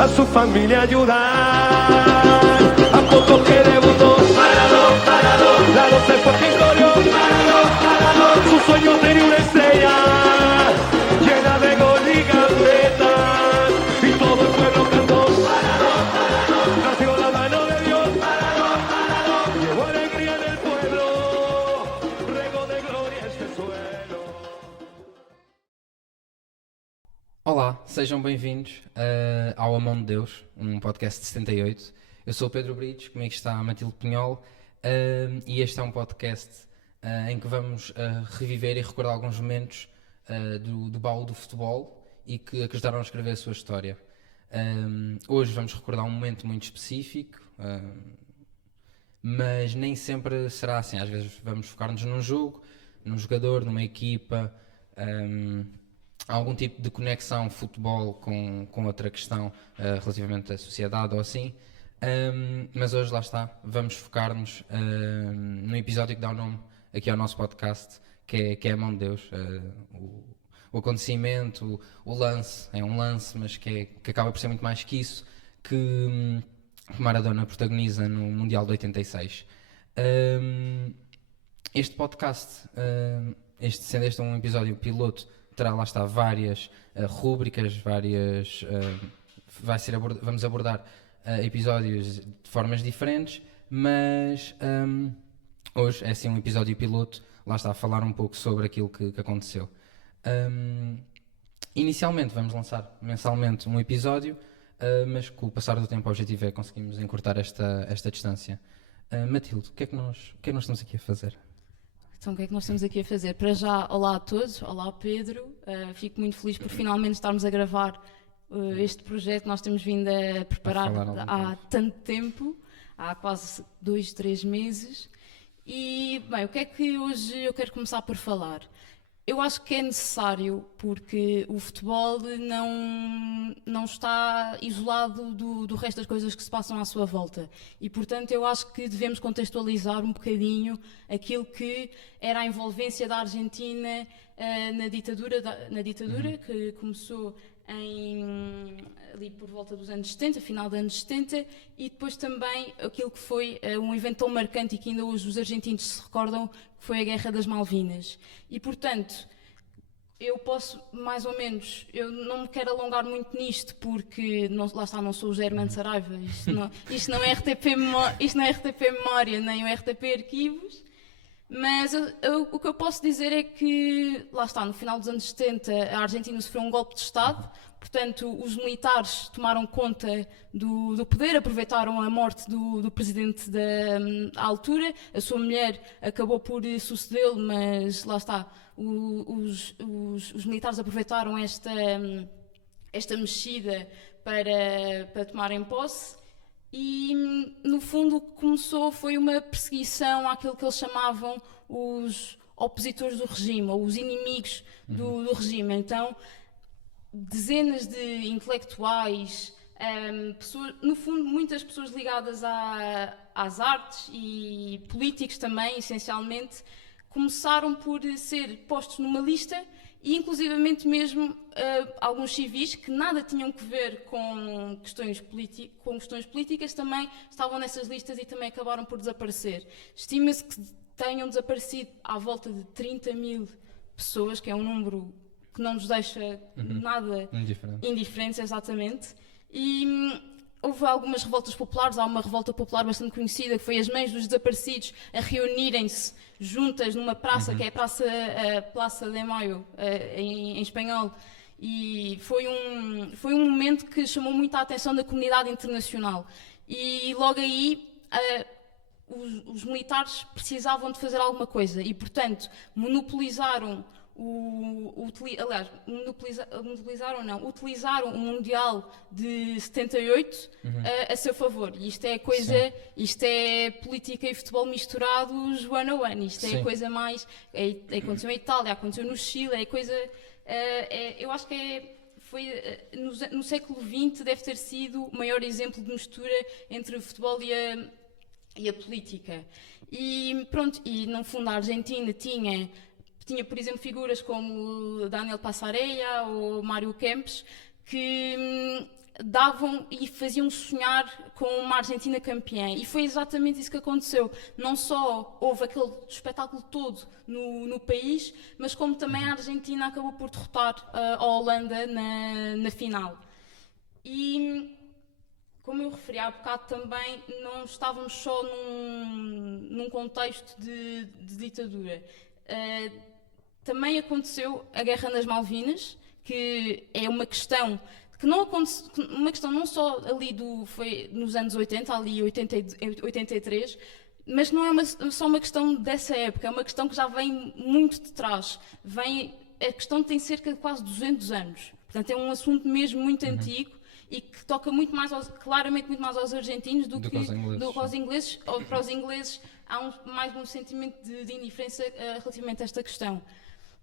a su familia ayudar. A poco que debutó, Maradona, la 12 fue quien corrió, Maradona, su sueño tenía una estrella llena de gol y gambetas, y todo el pueblo cantó, Maradona, nació la mano de Dios, Maradona, llevó alegría en el pueblo, regó de gloria este suelo. Olá, sejam bem-vindos ao A Mão de Deus, um podcast de 78. Eu sou o Pedro Brites, comigo está a Matilde Pinhol, e este é um podcast em que vamos reviver e recordar alguns momentos do baú do futebol e que ajudaram a escrever a sua história. Hoje vamos recordar um momento muito específico, mas nem sempre será assim. Às vezes vamos focar-nos num jogo, num jogador, numa equipa, algum tipo de conexão futebol com outra questão relativamente à sociedade ou assim. Mas hoje lá está, vamos focar-nos no episódio que dá o nome aqui ao nosso podcast, que é a Mão de Deus. O acontecimento, o lance, é um lance, mas que acaba por ser muito mais que isso, que Maradona protagoniza no Mundial de 86. Este podcast, sendo este um episódio piloto, terá lá está várias rúbricas, vamos abordar episódios de formas diferentes, mas hoje é assim um episódio piloto, lá está a falar um pouco sobre aquilo que aconteceu. Inicialmente vamos lançar mensalmente um episódio, mas com o passar do tempo o objetivo é conseguirmos encurtar esta distância. Matilde, o que é que nós estamos aqui a fazer? Então, o que é que nós estamos aqui a fazer? Para já, olá a todos, olá Pedro, fico muito feliz por finalmente estarmos a gravar este projeto que nós temos vindo a preparar há tanto tempo, há quase 2, 3 meses. E, bem, o que é que hoje eu quero começar por falar? Eu acho que é necessário porque o futebol não está isolado do resto das coisas que se passam à sua volta e, portanto, eu acho que devemos contextualizar um bocadinho aquilo que era a envolvência da Argentina na ditadura que começou ali por volta dos anos 70, final dos anos 70, e depois também aquilo que foi um evento tão marcante e que ainda hoje os argentinos se recordam, que foi a Guerra das Malvinas. E, portanto, eu posso, mais ou menos, eu não me quero alongar muito nisto, porque, lá está, não sou o Germán Saraiva, isto não é RTP Memória, nem o RTP Arquivos, mas o que eu posso dizer é que, lá está, no final dos anos 70, a Argentina sofreu um golpe de Estado, portanto, os militares tomaram conta do poder, aproveitaram a morte do presidente da altura, a sua mulher acabou por sucedê-lo, mas lá está, os militares aproveitaram esta mexida para tomarem posse. E, no fundo, o que começou foi uma perseguição àquilo que eles chamavam os opositores do regime, ou os inimigos do regime. Então, dezenas de intelectuais, pessoas, no fundo, muitas pessoas ligadas às artes e políticos também, essencialmente, começaram por ser postos numa lista e, inclusivamente, mesmo alguns civis que nada tinham que ver com questões políticas também estavam nessas listas e também acabaram por desaparecer. Estima-se que tenham desaparecido à volta de 30 mil pessoas, que é um número que não nos deixa nada indiferentes, exatamente. E houve algumas revoltas populares. Há uma revolta popular bastante conhecida, que foi as mães dos desaparecidos a reunirem-se juntas numa praça, que é a Plaça de Mayo, em espanhol. E foi um momento que chamou muito a atenção da comunidade internacional. E logo aí os militares precisavam de fazer alguma coisa e, portanto, monopolizaram utilizaram o Mundial de 78 a seu favor. E isto é política e futebol misturados one on one. Isto é a coisa mais... aconteceu na Itália, aconteceu no Chile, eu acho que no século XX deve ter sido o maior exemplo de mistura entre o futebol e a política. E pronto, e no fundo a Argentina tinha, por exemplo, figuras como Daniel Passarella ou Mário Kempes, que davam e faziam sonhar com uma Argentina campeã. E foi exatamente isso que aconteceu. Não só houve aquele espetáculo todo no país, mas como também a Argentina acabou por derrotar a Holanda na final. E, como eu referi há bocado também, não estávamos só num contexto de ditadura. Também aconteceu a Guerra nas Malvinas, que é uma questão que não aconteceu, uma questão não só ali foi nos anos 80, ali 83, mas não é só uma questão dessa época, é uma questão que já vem muito de trás. A questão tem cerca de quase 200 anos. Portanto, é um assunto mesmo muito antigo e que toca muito mais claramente muito mais aos argentinos do que aos ingleses. Ou para os ingleses há mais um sentimento de indiferença relativamente a esta questão.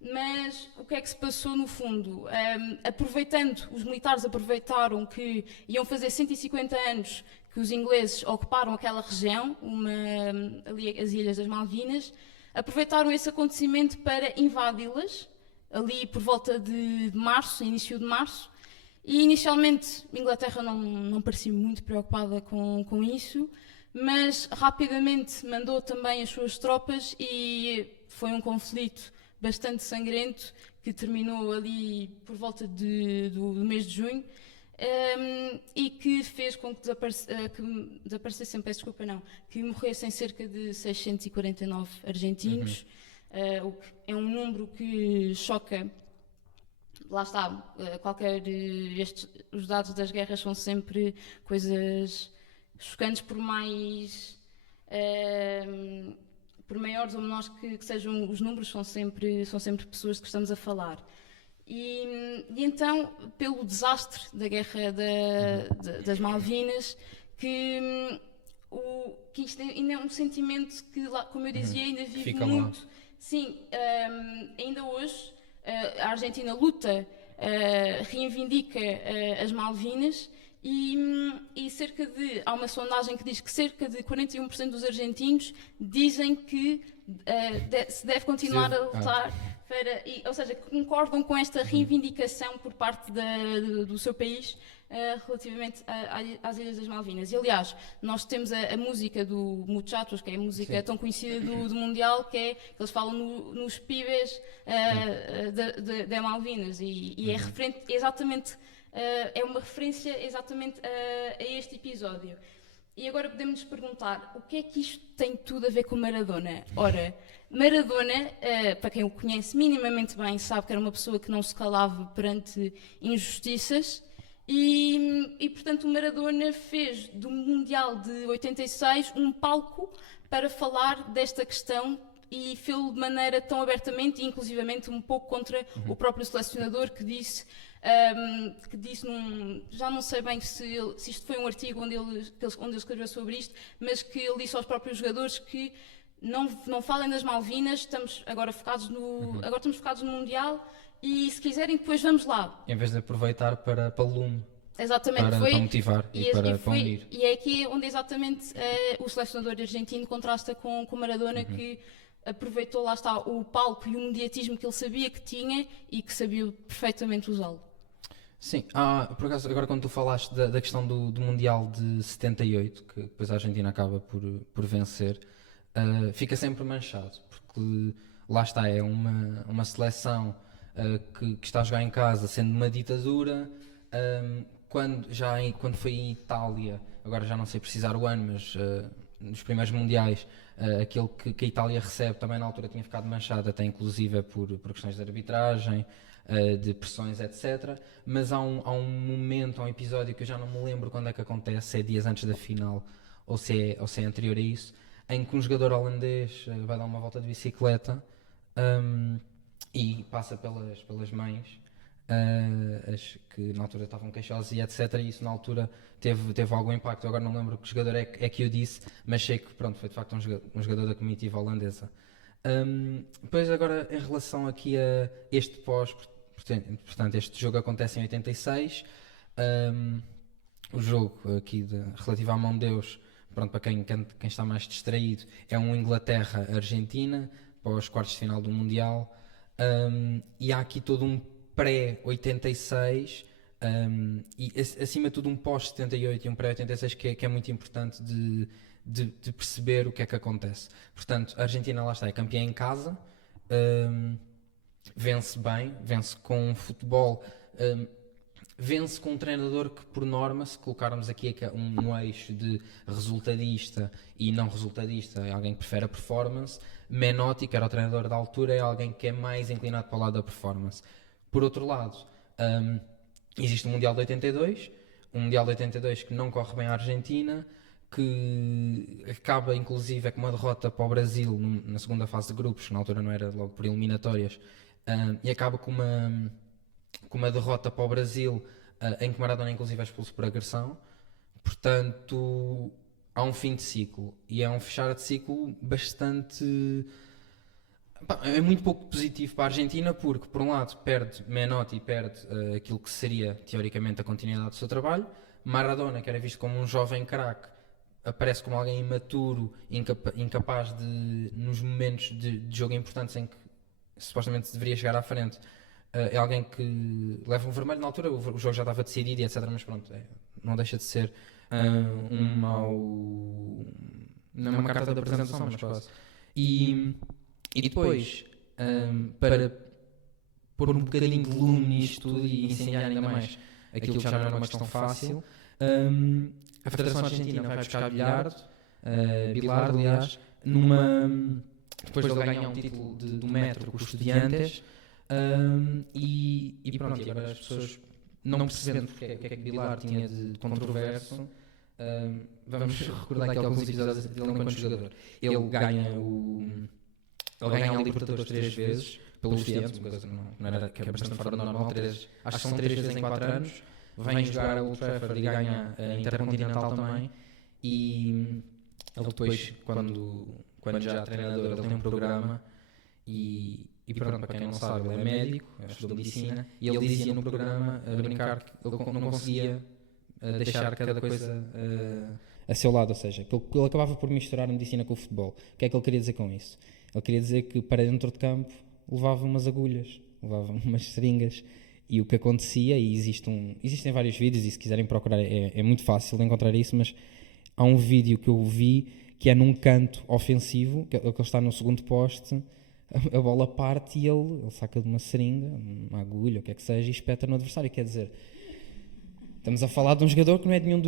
Mas o que é que se passou no fundo? Os militares aproveitaram que iam fazer 150 anos que os ingleses ocuparam aquela região, ali as Ilhas das Malvinas, aproveitaram esse acontecimento para invadi-las, ali por volta de março, início de março, e inicialmente a Inglaterra não parecia muito preocupada com isso, mas rapidamente mandou também as suas tropas e foi um conflito bastante sangrento, que terminou ali por volta do mês de junho, e que fez com que desaparecessem, peço desculpa, que morressem cerca de 649 argentinos, o que é um número que choca. Lá está, os dados das guerras são sempre coisas chocantes, por maiores ou menores que sejam os números, são sempre pessoas de que estamos a falar. E então, pelo desastre da Guerra das Malvinas, que isto ainda é um sentimento que, como eu dizia, ainda vive Fica muito. Lá. Sim, ainda hoje a Argentina luta, reivindica as Malvinas. Há uma sondagem que diz que cerca de 41% dos argentinos dizem que se deve continuar a lutar ou seja, concordam com esta reivindicação por parte do seu país relativamente às Ilhas das Malvinas. E aliás, nós temos a música do Muchachos, que é a música tão conhecida do Mundial, que eles falam nos pibes de Malvinas, e é referente exatamente. É uma referência exatamente a este episódio. E agora podemos nos perguntar, o que é que isto tem tudo a ver com Maradona? Ora, Maradona, para quem o conhece minimamente bem, sabe que era uma pessoa que não se calava perante injustiças e portanto, o Maradona fez do Mundial de 86 um palco para falar desta questão e fez-o de maneira tão abertamente e inclusivamente um pouco contra o próprio selecionador, que disse já não sei bem se isto foi um artigo onde ele escreveu sobre isto, mas que ele disse aos próprios jogadores que não falem das Malvinas, estamos agora focados no Mundial e se quiserem depois vamos lá. Em vez de aproveitar para lume. Exatamente, para motivar e para unir. E é aqui onde exatamente o selecionador argentino contrasta com Maradona, que aproveitou, lá está, o palco e o mediatismo que ele sabia que tinha e que sabia perfeitamente usá-lo. Sim, por acaso, agora quando tu falaste da questão do Mundial de 78, que depois a Argentina acaba por vencer, fica sempre manchado, porque lá está, é uma seleção que está a jogar em casa, sendo uma ditadura. Quando foi em Itália, agora já não sei precisar o ano, mas nos primeiros mundiais, aquele que a Itália recebe também na altura tinha ficado manchado, até inclusive por questões de arbitragem, de pressões, etc. Mas há um momento, há um episódio que eu já não me lembro quando é que acontece, se é dias antes da final ou se é anterior a isso, em que um jogador holandês vai dar uma volta de bicicleta e passa pelas mães, que na altura estavam queixosas e etc. E isso na altura teve algum impacto. Eu agora não lembro que jogador é que eu disse, mas sei que pronto, foi de facto um jogador da comitiva holandesa. Depois agora em relação aqui a este portanto este jogo acontece em 86. O jogo aqui relativo à Mão de Deus, pronto, para quem está mais distraído, é um Inglaterra-Argentina para os quartos de final do Mundial. E há aqui todo um pré-86 E acima de tudo um pós-78 e um pré-86 que é muito importante de perceber o que é que acontece. Portanto, a Argentina lá está, é campeã em casa, vence bem, vence com um futebol, vence com um treinador que, por norma, se colocarmos aqui um eixo de resultadista e não resultadista, é alguém que prefere a performance. Menotti, que era o treinador da altura, é alguém que é mais inclinado para o lado da performance. Por outro lado, existe o Mundial de 82, um Mundial de 82 que não corre bem à Argentina, que acaba inclusive com uma derrota para o Brasil na segunda fase de grupos, que na altura não era logo por eliminatórias, e acaba com uma derrota para o Brasil, em que Maradona inclusive é expulso por agressão. Portanto, há um fim de ciclo, e é um fechar de ciclo bastante... É muito pouco positivo para a Argentina, porque por um lado perde Menotti e perde aquilo que seria teoricamente a continuidade do seu trabalho. Maradona, que era visto como um jovem craque, aparece como alguém imaturo, incapaz de, nos momentos de jogo importantes em que supostamente deveria chegar à frente, é alguém que leva um vermelho. Na altura o jogo já estava decidido e etc, mas pronto, não deixa de ser não é uma carta de apresentação, mas quase. E depois, para pôr um bocadinho de lume nisto tudo e incendiar ainda mais aquilo que já não era uma questão fácil, a Federação Argentina vai buscar Bilardo, aliás, depois de ele ganhar um título do metro com os Estudiantes, e pronto, e agora as pessoas não percebendo porque é que Bilardo tinha de controverso, vamos recordar aqui alguns episódios dele enquanto jogador. Ele ganha a Libertadores 3 vezes pelos Estudiantes, uma coisa não era, que é bastante fora do normal, acho que são 3 vezes em 4 anos. Vem jogar a Old Trafford e ganha a Intercontinental também. E ele depois, quando já é treinador, ele tem um programa e pronto, para quem não sabe, ele é médico, estudou medicina, e ele dizia no programa, a brincar, que ele não conseguia deixar cada coisa a seu lado, ou seja, que ele acabava por misturar a medicina com o futebol. O que é que ele queria dizer com isso? Ele queria dizer que para dentro de campo levava umas agulhas, levava umas seringas, e o que acontecia, e existem vários vídeos, e se quiserem procurar é muito fácil de encontrar isso, mas há um vídeo que eu vi que é num canto ofensivo, que ele está no segundo poste, a bola parte e ele saca de uma seringa, uma agulha, o que é que seja, e espeta no adversário. Quer dizer, estamos a falar de um jogador que não é de nenhum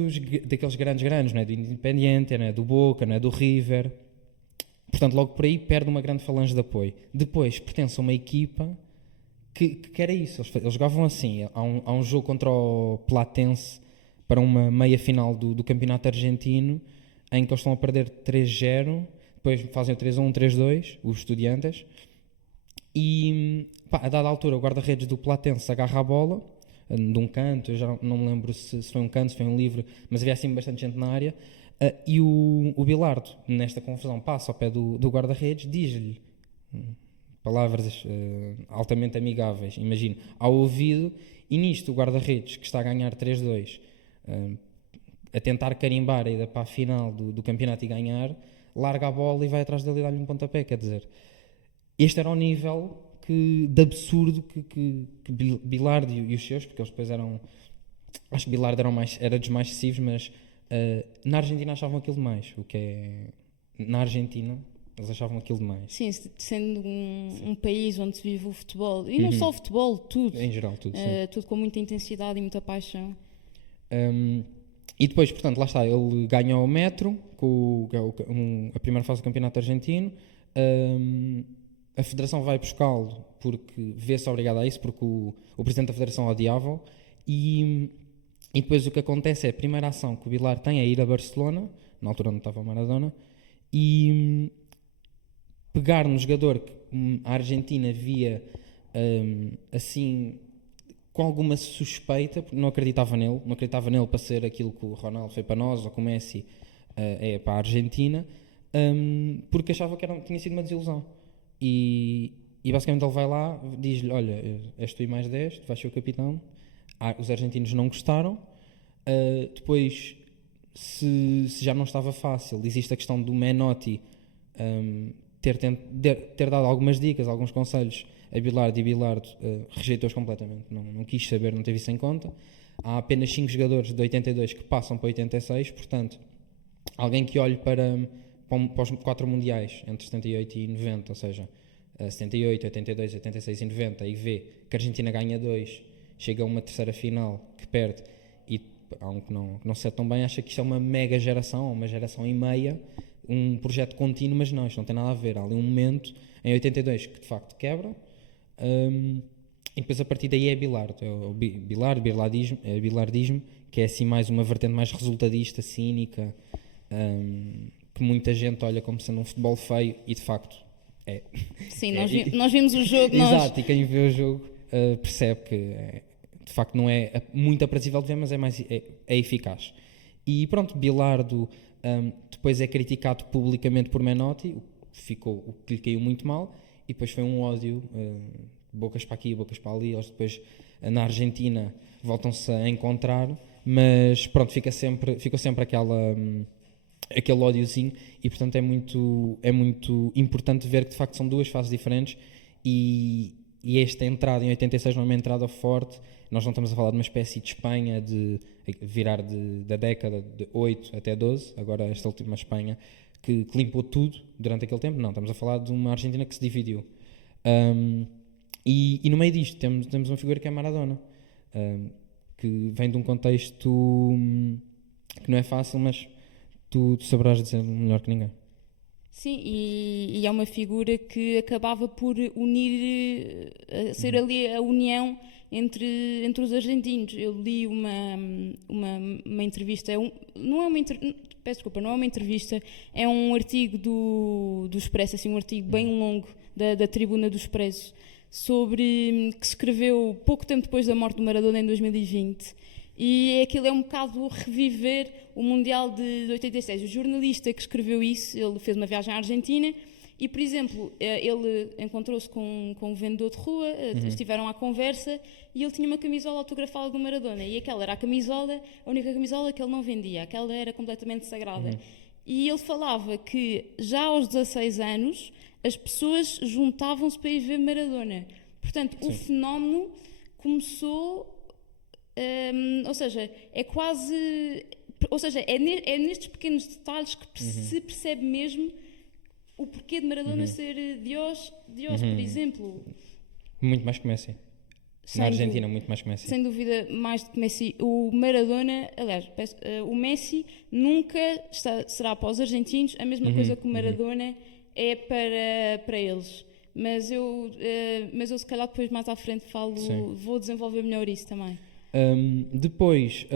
daqueles grandes, não é do Independiente, não é do Boca, não é do River. Portanto, logo por aí perde uma grande falange de apoio. Depois pertence a uma equipa que era isso. Eles jogavam assim. Há um jogo contra o Platense para uma meia-final do campeonato argentino, em que eles estão a perder 3-0, depois fazem o 3-1, 3-2, os Estudiantes, e a dada altura o guarda-redes do Platense agarra a bola de um canto, eu já não me lembro se foi um canto, se foi um livre, mas havia assim bastante gente na área, e o Bilardo, nesta confusão, passa ao pé do guarda-redes, diz-lhe palavras altamente amigáveis, imagino, ao ouvido, e nisto o guarda-redes, que está a ganhar 3-2, a tentar carimbar a ida para a final do campeonato e ganhar, larga a bola e vai atrás dele e dá-lhe um pontapé. Quer dizer, este era o nível de absurdo que Bilardo e os seus, porque eles depois acho que Bilardo era dos mais excessivos, mas na Argentina achavam aquilo demais, o que é... Na Argentina eles achavam aquilo demais. Sim, sendo um país onde se vive o futebol, e não só o futebol, tudo. Em geral, tudo, sim. Tudo com muita intensidade e muita paixão. E depois, portanto, lá está, ele ganha o metro, a primeira fase do campeonato argentino. A Federação vai buscá-lo porque vê-se obrigado a isso, porque o Presidente da Federação odiava-o. E depois o que acontece é a primeira ação que o Bilardo tem é ir a Barcelona, na altura onde estava o Maradona, e pegar no jogador que a Argentina via assim com alguma suspeita, porque não acreditava nele para ser aquilo que o Ronaldo foi para nós, ou que o Messi é para a Argentina, porque achava que tinha sido uma desilusão. E basicamente ele vai lá, diz-lhe, olha, és tu e mais 10, tu vais ser o capitão. Os argentinos não gostaram. Depois, se já não estava fácil, existe a questão do Menotti ter dado algumas dicas, alguns conselhos a Bilardo, e Bilardo rejeitou-os completamente, não quis saber, não teve isso em conta. Há apenas 5 jogadores de 82 que passam para 86, portanto, alguém que olhe para os 4 mundiais, entre 78 e 90, ou seja, 78, 82, 86 e 90, e vê que a Argentina ganha 2, chega a uma terceira final, que perde, e há um que não se é tão bem, acha que isto é uma mega geração, uma geração e meia, um projeto contínuo, mas não, isto não tem nada a ver. Há ali um momento, em 82, que de facto quebra, e depois a partir daí é Bilardo, é o bilardismo, que é assim mais uma vertente mais resultadista, cínica, que muita gente olha como sendo um futebol feio, e de facto é. Sim, nós vimos o jogo. Exato, e quem vê o jogo percebe que de facto não é muito aprazível de ver, mas é eficaz. E pronto, Bilardo depois é criticado publicamente por Menotti, o que lhe caiu muito mal, e depois foi um ódio, bocas para aqui, bocas para ali. Eles depois na Argentina voltam-se a encontrar, mas pronto, ficou sempre aquele ódiozinho, e portanto é muito importante ver que de facto são duas fases diferentes, e esta entrada em 86 não é uma entrada forte. Nós não estamos a falar de uma espécie de Espanha de virar da década de 8 até 12, agora esta última Espanha que limpou tudo durante aquele tempo. Não, estamos a falar de uma Argentina que se dividiu. E no meio disto temos uma figura que é Maradona, que vem de um contexto que não é fácil, mas tu saberás dizer melhor que ninguém. Sim, e é uma figura que acabava por unir, ser ali a união entre os argentinos. Eu li uma entrevista, não é uma entrevista, é um artigo do Expresso, assim, um artigo bem longo da Tribuna do Expresso, que se escreveu pouco tempo depois da morte do Maradona, em 2020. E aquilo é um bocado reviver o Mundial de 86. O jornalista que escreveu isso, ele fez uma viagem à Argentina e, por exemplo, ele encontrou-se com um vendedor de rua, estiveram à conversa, e ele tinha uma camisola autografada do Maradona, e aquela era a única camisola que ele não vendia, aquela era completamente sagrada. E ele falava que já aos 16 anos as pessoas juntavam-se para ir ver Maradona. Portanto, o fenómeno começou... ou seja, é quase... Ou seja, é nestes pequenos detalhes que se percebe mesmo o porquê de Maradona ser Dios, por exemplo. Muito mais que Messi. Na Argentina, muito mais que Messi. Sem dúvida, mais do que Messi. O Maradona, aliás, o Messi nunca será para os argentinos a mesma coisa que o Maradona é para eles. Mas eu se calhar depois mais à frente vou desenvolver melhor isso também. Depois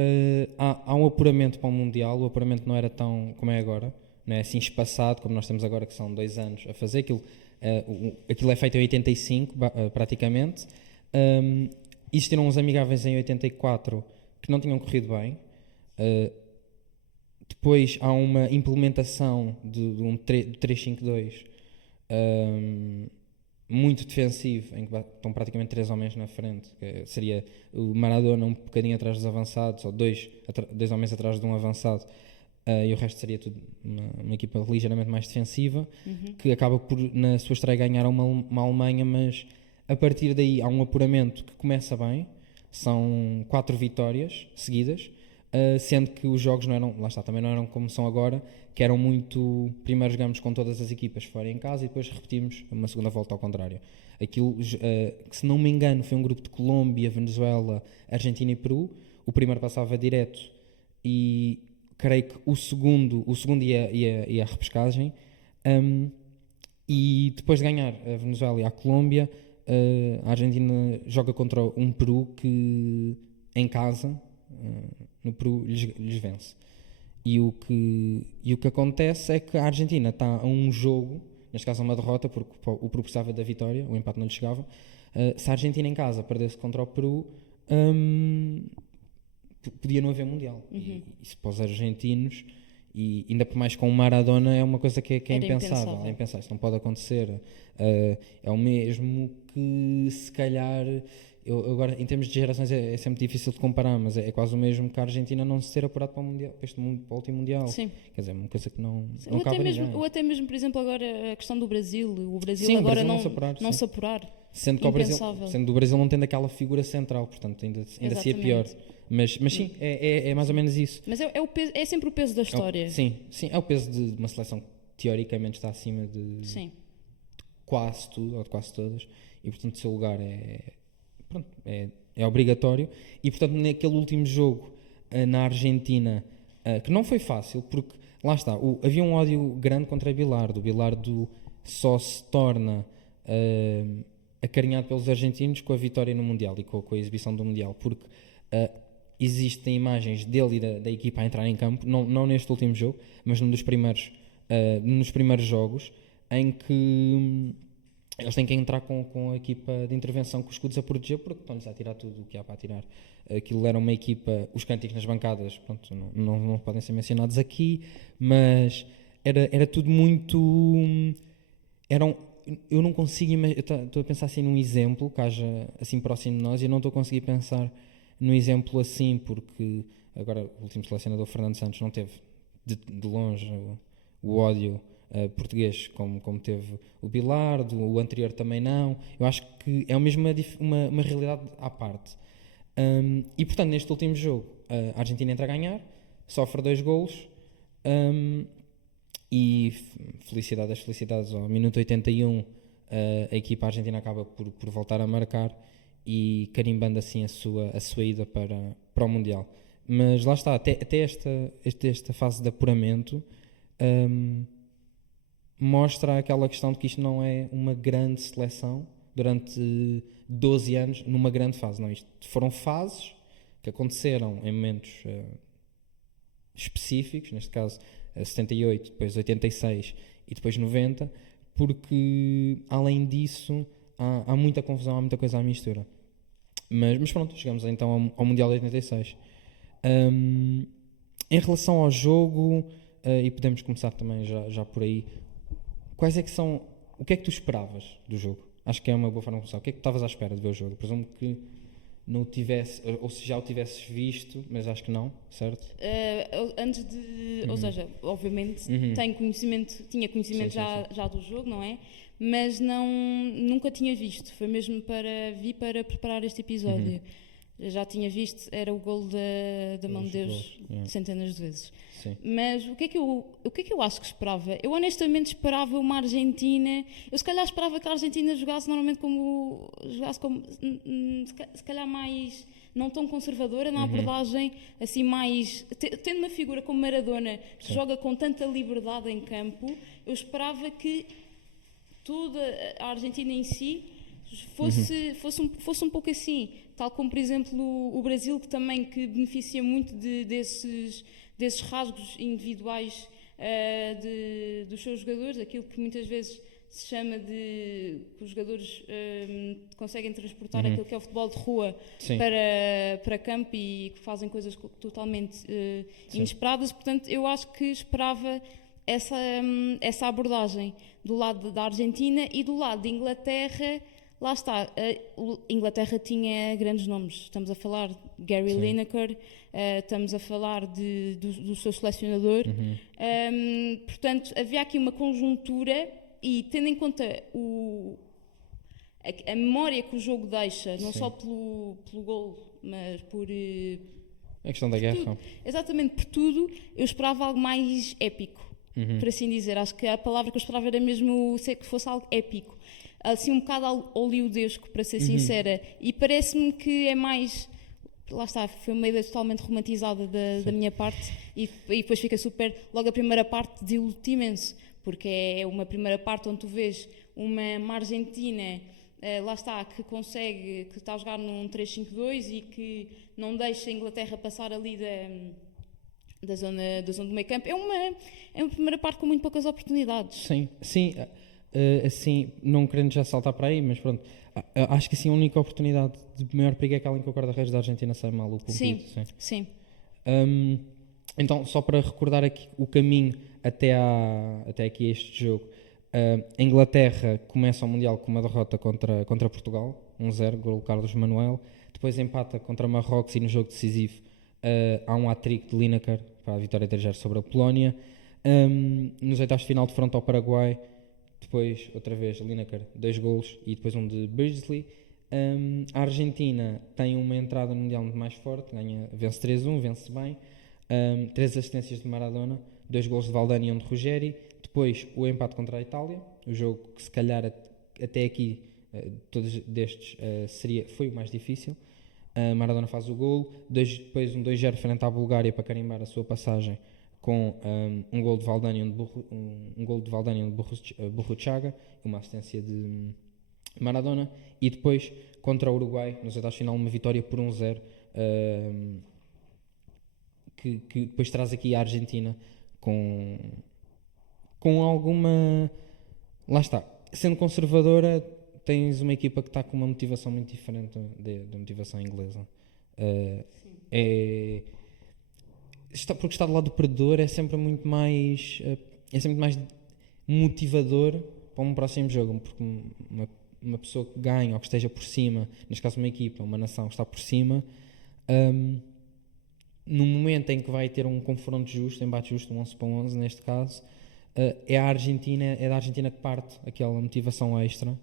há um apuramento para o Mundial. O apuramento não era tão como é agora, não é assim espaçado como nós temos agora, que são 2 anos a fazer aquilo. Aquilo é feito em 85 praticamente. Existiram uns amigáveis em 84 que não tinham corrido bem. Depois há uma implementação de um 3-5-2 muito defensivo, em que estão praticamente 3 homens na frente, que seria o Maradona um bocadinho atrás dos avançados, ou 2 homens atrás de um avançado, e o resto seria tudo uma equipa ligeiramente mais defensiva, que acaba por, na sua estreia, ganhar uma Alemanha, mas a partir daí há um apuramento que começa bem, são 4 vitórias seguidas, sendo que os jogos também não eram como são agora, que eram muito... Primeiro jogamos com todas as equipas fora em casa e depois repetimos uma segunda volta ao contrário. Aquilo, que se não me engano, foi um grupo de Colômbia, Venezuela, Argentina e Peru. O primeiro passava direto e creio que o segundo ia à repescagem. E depois de ganhar a Venezuela e a Colômbia, a Argentina joga contra um Peru que, em casa, no Peru, lhes vence. E o que acontece é que a Argentina está a um jogo, neste caso a uma derrota, porque o Peru precisava da vitória, o empate não lhe chegava. Se a Argentina em casa perdesse contra o Peru, podia não haver Mundial. E isso para os argentinos, e ainda por mais com o Maradona, é uma coisa que é impensável. É impensável, isso não pode acontecer. É o mesmo que, se calhar, eu agora, em termos de gerações, é sempre difícil de comparar, mas é quase o mesmo que a Argentina não se ter apurado para o Mundial, para o último Mundial. Sim. Quer dizer, uma coisa que não ou cabe ou até mesmo, por exemplo, agora a questão do Brasil. O Brasil sim, agora o Brasil não se apurar. Sendo que o Brasil não tendo aquela figura central, portanto ainda seria pior. Mas sim, é mais ou menos isso. Mas é sempre o peso da história. Sim, é o peso de uma seleção que teoricamente está acima de quase tudo, ou de quase todas, e portanto o seu lugar é obrigatório. E portanto naquele último jogo na Argentina, que não foi fácil, porque lá está, havia um ódio grande contra Bilardo. O Bilardo só se torna acarinhado pelos argentinos com a vitória no Mundial e com a exibição do Mundial, porque existem imagens dele e da equipa a entrar em campo, não neste último jogo, mas nos primeiros jogos, em que eles têm que entrar com a equipa de intervenção com os escudos a proteger, porque estão-lhes a tirar tudo o que há para tirar. Aquilo era uma equipa, os cânticos nas bancadas, pronto, não podem ser mencionados aqui, mas era tudo muito... eu não consigo imaginar, estou a pensar assim num exemplo que haja assim próximo de nós, e eu não estou a conseguir pensar num exemplo assim, porque agora o último selecionador, Fernando Santos, não teve de longe o ódio português como teve o Bilardo, o anterior também não. Eu acho que é mesmo uma realidade à parte. E portanto neste último jogo a Argentina entra a ganhar, sofre 2 golos, e felicidades ao minuto 81, a equipa argentina acaba por voltar a marcar e carimbando assim a sua ida para o Mundial. Mas lá está, até esta fase de apuramento mostra aquela questão de que isto não é uma grande seleção durante 12 anos numa grande fase. Não, isto foram fases que aconteceram em momentos específicos, neste caso 78, depois 86 e depois 90, porque além disso há muita confusão, há muita coisa à mistura. Mas pronto, chegamos então ao Mundial de 86. Em relação ao jogo, e podemos começar também já por aí, quais é que são, o que é que tu esperavas do jogo? Acho que é uma boa forma de começar. O que é que tu estavas à espera de ver o jogo? Presumo que não o tivesse, ou se já o tivesses visto, mas acho que não, certo? Antes de, ou seja, obviamente tinha conhecimento já do jogo, não é? Mas nunca tinha visto, foi mesmo para preparar este episódio. Já tinha visto, era o golo da mão de Deus centenas de vezes. Sim. Mas o que é que eu acho que esperava? Eu honestamente esperava uma Argentina, eu se calhar esperava que a Argentina jogasse normalmente se calhar mais, não tão conservadora na abordagem, assim mais, tendo uma figura como Maradona, que joga com tanta liberdade em campo, eu esperava que toda a Argentina em si fosse um pouco assim, tal como por exemplo o Brasil, que beneficia muito desses rasgos individuais dos seus jogadores, aquilo que muitas vezes se chama de que os jogadores conseguem transportar aquilo que é o futebol de rua para campo e que fazem coisas totalmente inesperadas. Portanto, eu acho que esperava essa abordagem do lado da Argentina. E do lado da Inglaterra, lá está, a Inglaterra tinha grandes nomes. Estamos a falar de Gary Lineker, estamos a falar do seu selecionador. Portanto, havia aqui uma conjuntura, e tendo em conta a memória que o jogo deixa, não só pelo golo, mas por... a questão da guerra. Tudo. Exatamente, por tudo, eu esperava algo mais épico, por assim dizer. Acho que a palavra que eu esperava era mesmo que fosse algo épico. Assim, um bocado hollywoodesco, para ser sincera. E parece-me que é mais... Lá está, foi uma ideia totalmente romantizada da minha parte, e depois fica super... Logo a primeira parte desilude-te imenso, porque é uma primeira parte onde tu vês uma Argentina, lá está, que está a jogar num 3-5-2 e que não deixa a Inglaterra passar ali da zona do meio campo. É uma primeira parte com muito poucas oportunidades. Sim. Assim, não querendo já saltar para aí, mas pronto, acho que assim a única oportunidade de maior perigo é aquela em que o guarda-redes da Argentina sai mal, o Pulpito. Sim. Então, só para recordar aqui o caminho até aqui este jogo, a Inglaterra começa o Mundial com uma derrota contra Portugal, 1-0, gol de Carlos Manuel. Depois empata contra Marrocos e no jogo decisivo há um hat-trick de Lineker para a vitória 3-0 sobre a Polónia. Nos oitavos de final, de frente ao Paraguai, depois outra vez Lineker, 2 golos e depois um de Beardsley. A Argentina tem uma entrada no Mundial muito mais forte, vence 3-1, vence bem. 3 assistências de Maradona, 2 golos de Valdano e um de Ruggeri. Depois o empate contra a Itália, o jogo que se calhar até aqui, todos destes, foi o mais difícil. Maradona faz o golo, depois um 2-0 frente à Bulgária para carimbar a sua passagem com um golo de Valdano e um de Burruchaga e uma assistência de Maradona. E depois contra o Uruguai, nos oitavos de final, uma vitória por 1-0, que depois traz aqui a Argentina com alguma... Lá está, sendo conservadora, tens uma equipa que está com uma motivação muito diferente da motivação inglesa. Porque estar do lado do perdedor é sempre muito mais motivador para um próximo jogo, porque uma pessoa que ganha ou que esteja por cima, neste caso uma equipa, uma nação que está por cima, no momento em que vai ter um confronto justo, um embate justo, um 11 para 11 neste caso, é da Argentina que parte aquela motivação extra,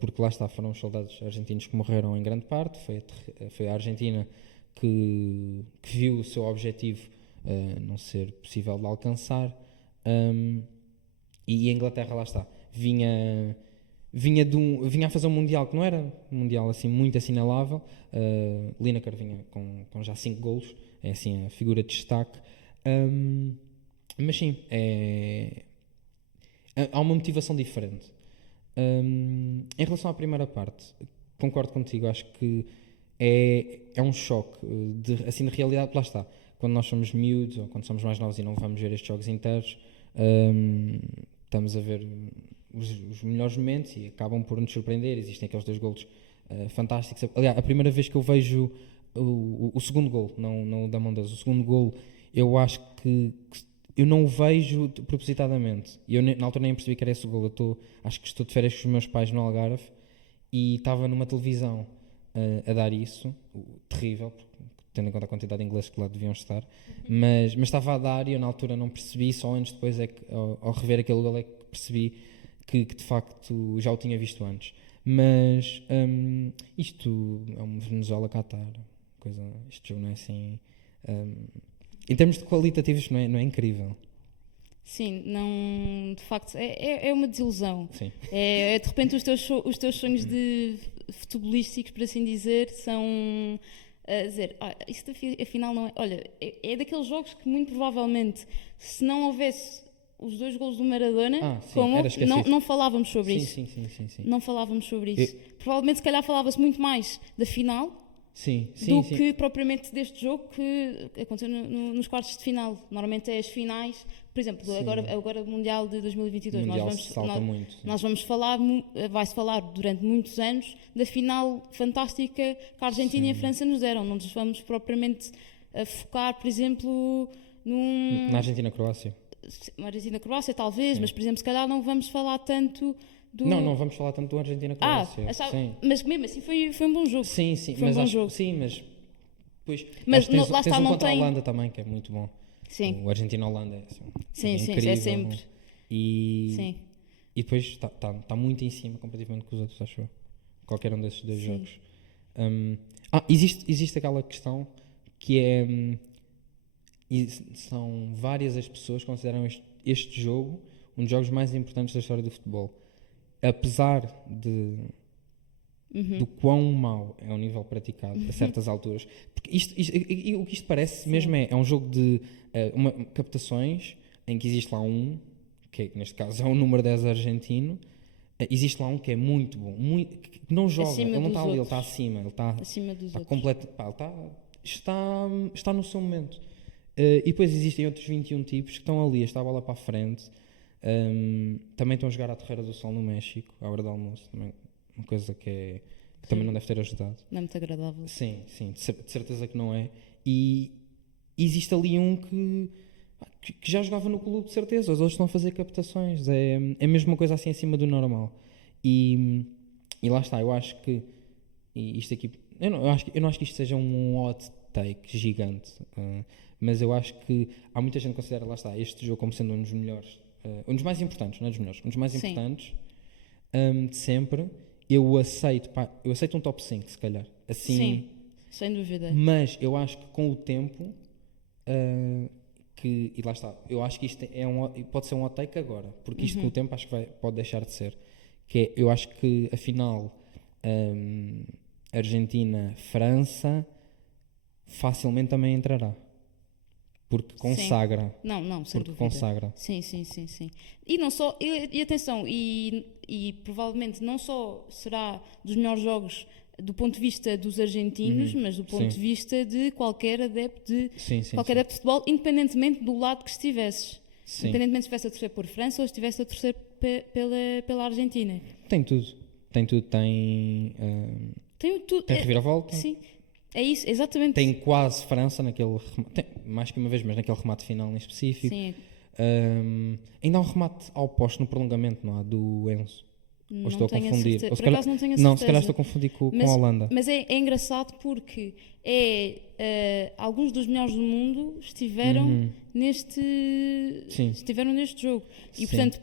porque lá está, foram os soldados argentinos que morreram em grande parte, foi a Argentina que viu o seu objetivo não ser possível de alcançar, e a Inglaterra, lá está, vinha a fazer um Mundial que não era um Mundial assim muito assinalável. Lineker vinha com já 5 golos, é assim a figura de destaque, mas sim, há uma motivação diferente. Em relação à primeira parte, concordo contigo, acho que é um choque de realidade. Lá está, quando nós somos miúdos ou quando somos mais novos e não vamos ver estes jogos inteiros, estamos a ver os melhores momentos e acabam por nos surpreender. Existem aqueles 2 golos fantásticos. Aliás, a primeira vez que eu vejo o segundo gol, não o da mão deles, o segundo gol, eu acho que eu não o vejo propositadamente. Eu na altura nem percebi que era esse o gol. Acho que estou de férias com os meus pais no Algarve e estava numa televisão a dar isso, terrível, tendo em conta a quantidade de ingleses que lá deviam estar, mas estava a dar e eu na altura não percebi, só anos depois é que, ao rever aquele gol, é que percebi que de facto já o tinha visto antes. Mas isto é um Venezuela-Qatar, este jogo não é assim... em termos de qualitativos não é incrível. Sim, não, de facto é uma desilusão. Sim. De repente os teus sonhos futebolísticos, por assim dizer, são a dizer, isto afinal não é... Olha, é daqueles jogos que muito provavelmente, se não houvesse os 2 golos do Maradona, não falávamos sobre isso. Sim. Não falávamos sobre isso. Provavelmente, se calhar, falava-se muito mais da final do que propriamente deste jogo que aconteceu nos quartos de final. Normalmente é as finais. Por exemplo, agora o Mundial de 2022. Nós vamos falar, vai-se falar durante muitos anos da final fantástica que a Argentina e a França nos deram. Não nos vamos propriamente focar, por exemplo, na Argentina-Croácia. Uma Argentina-Croácia, talvez, mas, por exemplo, se calhar não vamos falar tanto do... Não vamos falar tanto do Argentina-Croácia. Mas mesmo assim foi um bom jogo. Sim, foi um bom jogo. Sim, mas... Depois, mas tens lá um contra a Holanda também, que é muito bom. Sim. O Argentina-Holanda é incrível. É sempre. E depois está muito em cima comparativamente com os outros, acho eu. Qualquer um desses 2 jogos. Existe aquela questão que é... são várias as pessoas que consideram este jogo um dos jogos mais importantes da história do futebol, apesar do quão mau é o nível praticado a certas alturas, porque o que isto parece mesmo é um jogo de captações em que existe lá um que neste caso é o número 10 argentino, existe lá um que é muito bom, que não joga, ele não está ali, ele está acima, ele está completo, está no seu momento. E depois existem outros 21 tipos que estão ali, esta bola para a frente, também estão a jogar à Torreira do Sol no México, à hora do almoço, também, uma coisa que também não deve ter ajudado. Não é muito agradável. Sim, de certeza que não é. E existe ali um que já jogava no clube, de certeza, os outros estão a fazer captações, é a mesma coisa assim acima do normal. E E lá está, eu acho que e isto aqui, eu não acho que isto seja um hot take gigante, mas eu acho que há muita gente que considera, lá está, este jogo como sendo um dos melhores, um dos mais importantes, não é dos melhores, um dos mais importantes de sempre. Eu aceito um top 5, se calhar, assim. Sim, sem dúvida. Mas eu acho que com o tempo, e lá está, eu acho que isto pode ser um hot take agora, porque isto com o tempo acho que pode deixar de ser. Eu acho que a final Argentina-França facilmente também entrará. Porque consagra. Sim. Não, sem dúvida. Consagra. Sim. E não só, e atenção, e provavelmente não só será dos melhores jogos do ponto de vista dos argentinos, mas do ponto de vista de qualquer adepto adepto de futebol, independentemente do lado que estivesses. Sim. Independentemente se estivesse a torcer por França ou se estivesse a torcer pela Argentina. Tem tudo. Tem reviravolta. Sim, é isso, exatamente. Tem quase França naquele mais que uma vez, mas naquele remate final em específico. Sim. Ainda há um remate ao poste no prolongamento, não há? Do Enzo. Ou estou a confundir? Por acaso não tenho a certeza. Não, se calhar estou a confundir com a Holanda. Mas é engraçado porque alguns dos melhores do mundo estiveram estiveram neste jogo. E, portanto,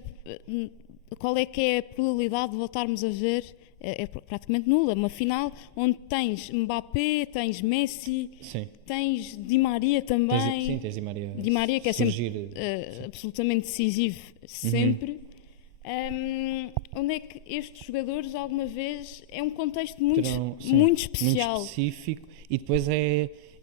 qual é que é a probabilidade de voltarmos a ver? É praticamente nula. Uma final onde tens Mbappé, tens Messi, tens Di Maria também. Tens Di Maria. Di Maria, que é sempre absolutamente decisivo, sempre. Onde é que estes jogadores alguma vez é um contexto muito especial, muito específico, e depois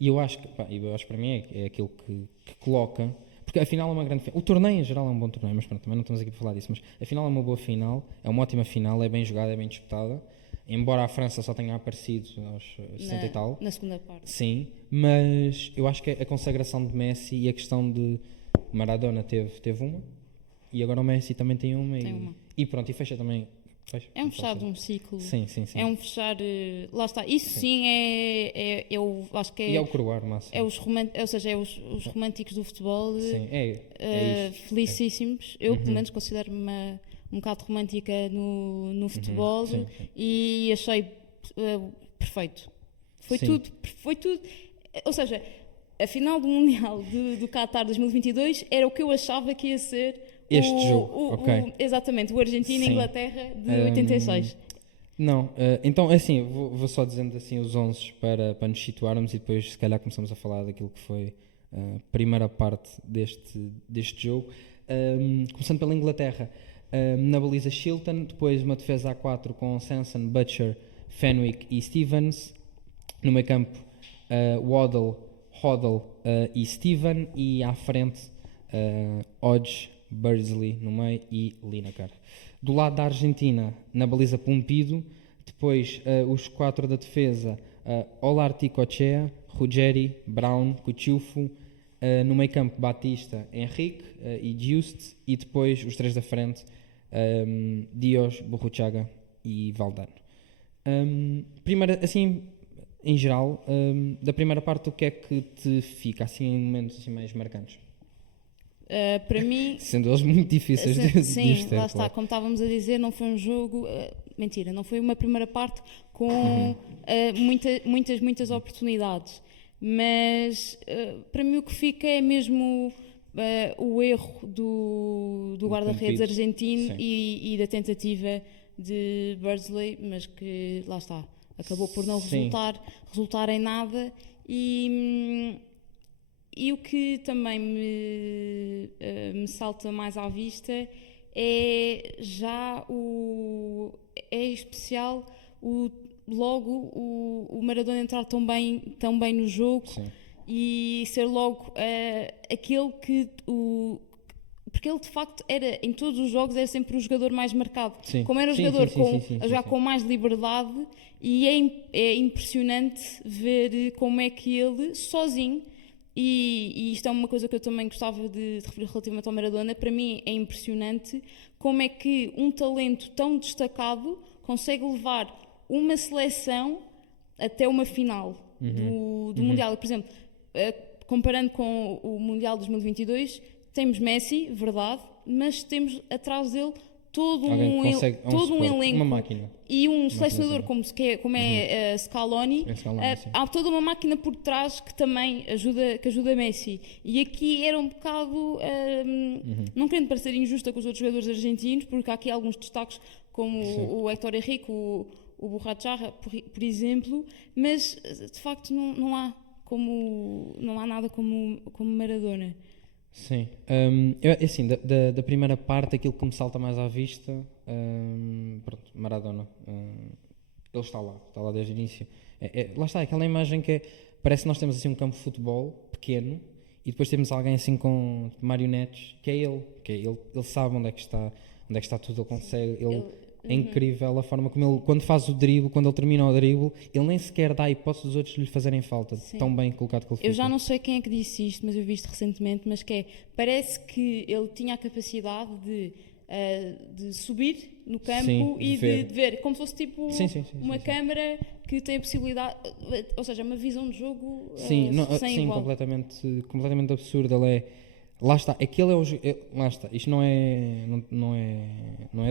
eu acho que para mim é aquilo que coloca, porque a final é uma grande final. O torneio em geral é um bom torneio, mas pronto, também não estamos aqui para falar disso, mas a final é uma boa final, é uma ótima final, é bem jogada, é bem disputada, embora a França só tenha aparecido aos 60 e tal, na segunda parte. Sim, mas eu acho que a consagração de Messi e a questão de Maradona teve uma, e agora o Messi também tem uma. E pronto, e fecha também. É um fechar de um ciclo. Sim. É um fechar. Lá está. Isso sim eu acho que é. E é o coroar máximo. É os românticos do futebol. Sim, felicíssimos. Eu, pelo menos, considero-me um bocado romântica no futebol e achei perfeito. Foi tudo. Ou seja, a final do Mundial do Qatar 2022 era o que eu achava que ia ser. Este jogo, exatamente, o Argentina-Inglaterra de 86. Não, então assim, vou só dizendo assim os 11 para nos situarmos e depois se calhar começamos a falar daquilo que foi a primeira parte deste jogo. Começando pela Inglaterra, na baliza Shilton, depois uma defesa a 4 com Sanson, Butcher, Fenwick e Stevens. No meio campo, Waddle, Hoddle e Steven, e à frente Hodge, Beardsley no meio e Lineker. Do lado da Argentina, na baliza Pumpido, depois os 4 da defesa, Olarti, Cochea, Ruggeri, Brown, Cuchufo, no meio campo Batista, Henrique e Just, e depois os 3 da frente, Dios, Burruchaga e Valdano. Primeira, assim, em geral, da primeira parte, o que é que te fica assim em momentos assim mais marcantes? Para mim, sendo eles muito difíceis sim, lá está, como estávamos a dizer, não foi um jogo, mentira, não foi uma primeira parte com muitas oportunidades, mas para mim o que fica é mesmo o erro do guarda-redes argentino e da tentativa de Beardsley, mas que lá está, acabou por não resultar em nada. E o que também me salta mais à vista é já é especial logo o Maradona entrar tão bem no jogo. Sim. E ser logo aquele que porque ele de facto era, em todos os jogos, era sempre o jogador mais marcado. Sim. Como era o jogador a jogar com mais liberdade, e é impressionante ver como é que ele sozinho. E isto é uma coisa que eu também gostava de referir relativamente ao Maradona. Para mim é impressionante como é que um talento tão destacado consegue levar uma seleção até uma final do Mundial. Por exemplo, comparando com o Mundial 2022, temos Messi, verdade, mas temos atrás dele todo Alguém um, que consegue- todo um suporte, elenco uma máquina. e um máquina, selecionador sim. como é Scaloni, É Scaloni, sim. há toda uma máquina por trás que também ajuda Messi. E aqui era um bocado, não querendo parecer injusta com os outros jogadores argentinos, porque há aqui alguns destaques como Sim. o Héctor Henrique, o Burracharra, por exemplo, mas de facto não há nada como Maradona. Sim. Assim, da primeira parte, aquilo que me salta mais à vista, pronto, Maradona. Ele está lá desde o início. Lá está, aquela imagem que parece que nós temos assim um campo de futebol pequeno e depois temos alguém assim com marionetes, que é ele. Ele sabe onde é que está tudo, ele consegue. É incrível a forma como ele, quando faz o drible, quando ele termina o drible, ele nem sequer dá a hipótese dos outros lhe fazerem falta. Sim. Tão bem colocado que ele fica. Eu já não sei quem é que disse isto, mas eu vi isto recentemente, mas parece que ele tinha a capacidade de subir no campo Sim, e ver. de ver, como se fosse tipo Sim, uma câmara que tem a possibilidade, ou seja, uma visão de jogo Sim, sem sim, igual. completamente absurdo. Ele é. Lá está, aquele é o. Lá está, isto não é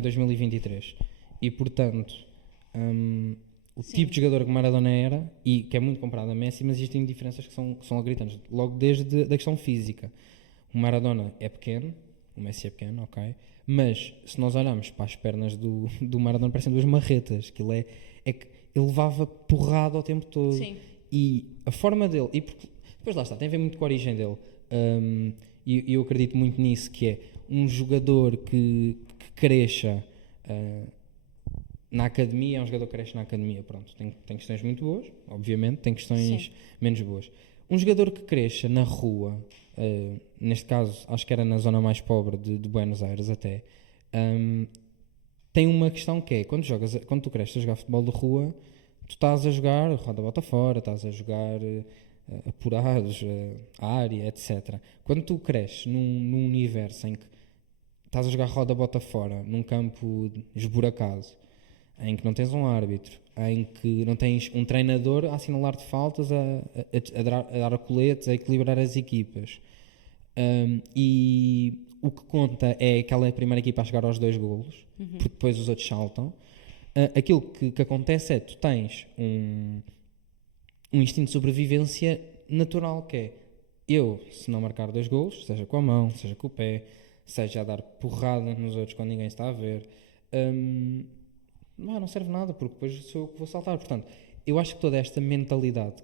2023. E portanto, o Sim. tipo de jogador que Maradona era, e que é muito comparado a Messi, mas existem diferenças que são gritantes. Logo desde a questão física. O Maradona é pequeno, o Messi é pequeno, ok. Mas se nós olharmos para as pernas do Maradona, parecem duas marretas. Aquilo é que ele levava porrada o tempo todo. Sim. E a forma dele, e depois lá está, tem a ver muito com a origem dele. E eu acredito muito nisso, que é um jogador que cresça na academia, é um jogador que cresce na academia, pronto, tem questões muito boas, obviamente, tem questões Sim. menos boas. Um jogador que cresça na rua, neste caso, acho que era na zona mais pobre de Buenos Aires até, tem uma questão que é, quando tu cresces a jogar futebol de rua, tu estás a jogar roda bota fora, estás a jogar apurados, a área, etc. Quando tu cresces num universo em que estás a jogar roda bota fora, num campo esburacado, em que não tens um árbitro, em que não tens um treinador a assinalar-te faltas, a dar coletes, a equilibrar as equipas, e o que conta é aquela primeira equipa a chegar aos 2 golos, porque depois os outros saltam. Aquilo que acontece é que tu tens um instinto de sobrevivência natural, que é eu, se não marcar 2 golos, seja com a mão, seja com o pé, seja a dar porrada nos outros quando ninguém está a ver, não serve nada, porque depois sou eu que vou saltar. Portanto, eu acho que toda esta mentalidade